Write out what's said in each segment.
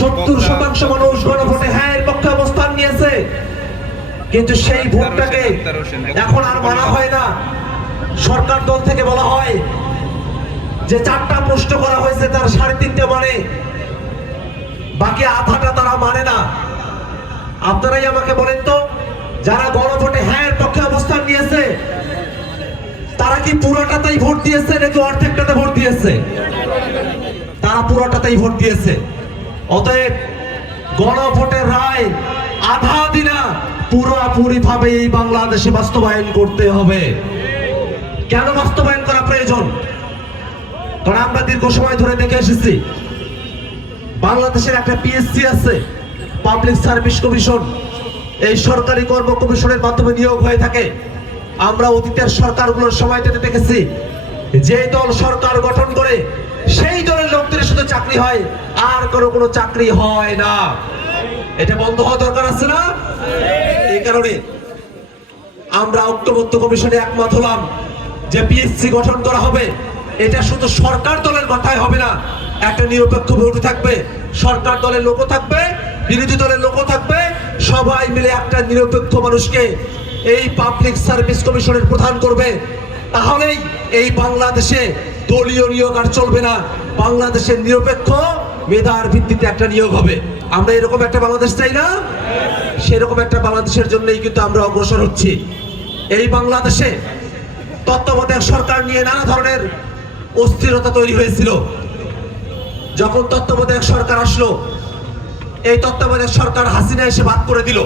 70% মানুষ গণভোটে হ্যাঁ এর পক্ষে অবস্থান নিয়েছে, কিন্তু সেই ভোটটাকে এখন আর মানা হয় না। সরকার দল থেকে বলা হয় যে 4টা প্রশ্ন করা হয়েছে, তার 3.5টা মানে, বাকি আধাটা তারা মানে না। আপনারাই আমাকে বলেন তো, যারা গণভোটে হ্যাঁ এর পক্ষে অবস্থান নিয়েছে তারা কি পুরোটাতেই ভোট দিয়েছে নাকি অর্ধেকটাতে ভোট দিয়েছে? তারা পুরোটাতেই ভোট দিয়েছে। অতএব গণভোটের রায় আধা দিনা পুরোপুরি ভাবে এই বাংলাদেশে বাস্তবায়ন করতে হবে। কেন বাস্তবায়ন করা প্রয়োজন? কারণ আমরা দীর্ঘ সময় ধরে দেখে এসেছি বাংলাদেশের একটা পিএসসি আছে, পাবলিক সার্ভিস কমিশন। এই সরকারি কর্ম কমিশনের মাধ্যমে নিয়োগ হয়ে থাকে। আমরা অতীতের সরকারগুলোর সময়টাতে দেখেছি যে দল সরকার গঠন করে সেই দলের লোকদের শুধু চাকরি হয়, আর কোনো চাকরি হয় না। এটা বন্ধ হওয়া দরকার আছে না? এই কারণে আমরা ঐক্যবদ্ধ কমিশনে একমত হলাম যে পিএসসি গঠন করা হবে। এটা শুধু সরকার দলের কথাই হবে না, একটা নিরপেক্ষ বোর্ড থাকবে, সরকার দলের লোকও থাকবে, বিরোধী দলের লোকও থাকবে, সবাই মিলে একটা নিরপেক্ষ মানুষকে এই পাবলিক সার্ভিস কমিশনের প্রধান করবে। তাহলেই এই বাংলাদেশে দলীয় নিয়োগ আর চলবে না, বাংলাদেশের নিরপেক্ষ মেধার ভিত্তিতে একটা নিয়োগ হবে। আমরা এরকম একটা বাংলাদেশ চাই না? সেরকম একটা বাংলাদেশের জন্যই কিন্তু আমরা অগ্রসর হচ্ছি। এই বাংলাদেশে তত্ত্বাবধায়ক সরকার নিয়ে নানা ধরনের অস্থিরতা তৈরি হয়েছিল। যখন তত্ত্বাবধায়ক সরকার আসলো, এই তত্ত্বাবধায়ক সরকার হাসিনা এসে বাদ করে দিল।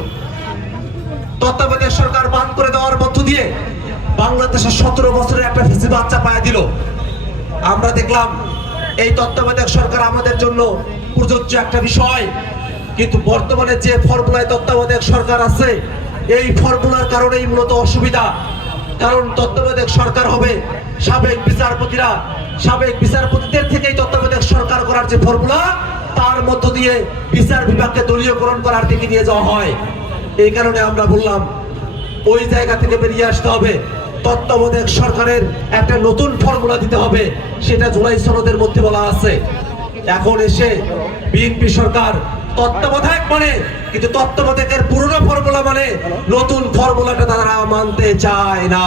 তত্ত্বাবধায়ক সরকার বাদ করে দেওয়ার মধ্য দিয়ে বাংলাদেশের 17 বছরের একটা ফেসিবাদ চাপায়া দিল। আমরা দেখলাম এই তত্ত্বাবধায়ক সরকার আমাদের জন্য প্রযোজ্য একটা বিষয়, কিন্তু বর্তমানে যে ফর্মুলায় তত্ত্বাবধায়ক সরকার আছে এই ফর্মুলার কারণেই মূলত অসুবিধা। কারণ তত্ত্বাবধায়ক সরকার হবে সাবেক বিচারপতিদের থেকেই তত্ত্বাবধায়ক সরকার করার যে ফর্মুলা, তার মধ্য দিয়ে বিচার বিভাগকে দলীয়করণ করার দিকে নিয়ে যাওয়া হয়। এই কারণে আমরা বললাম ওই জায়গা থেকে বেরিয়ে আসতে হবে, তত্ত্বাবধায়ক সরকারের একটা নতুন ফর্মুলা দিতে হবে। সেটা জুলাই সনদের মধ্যে বলা আছে। এখন এসে বিএনপি সরকার তত্ত্বাবধায়ক মানে, কিন্তু তত্ত্বাবধায়কের পুরনো ফর্মুলা মানে নতুন ফর্মুলাটা তারা মানতে চায় না।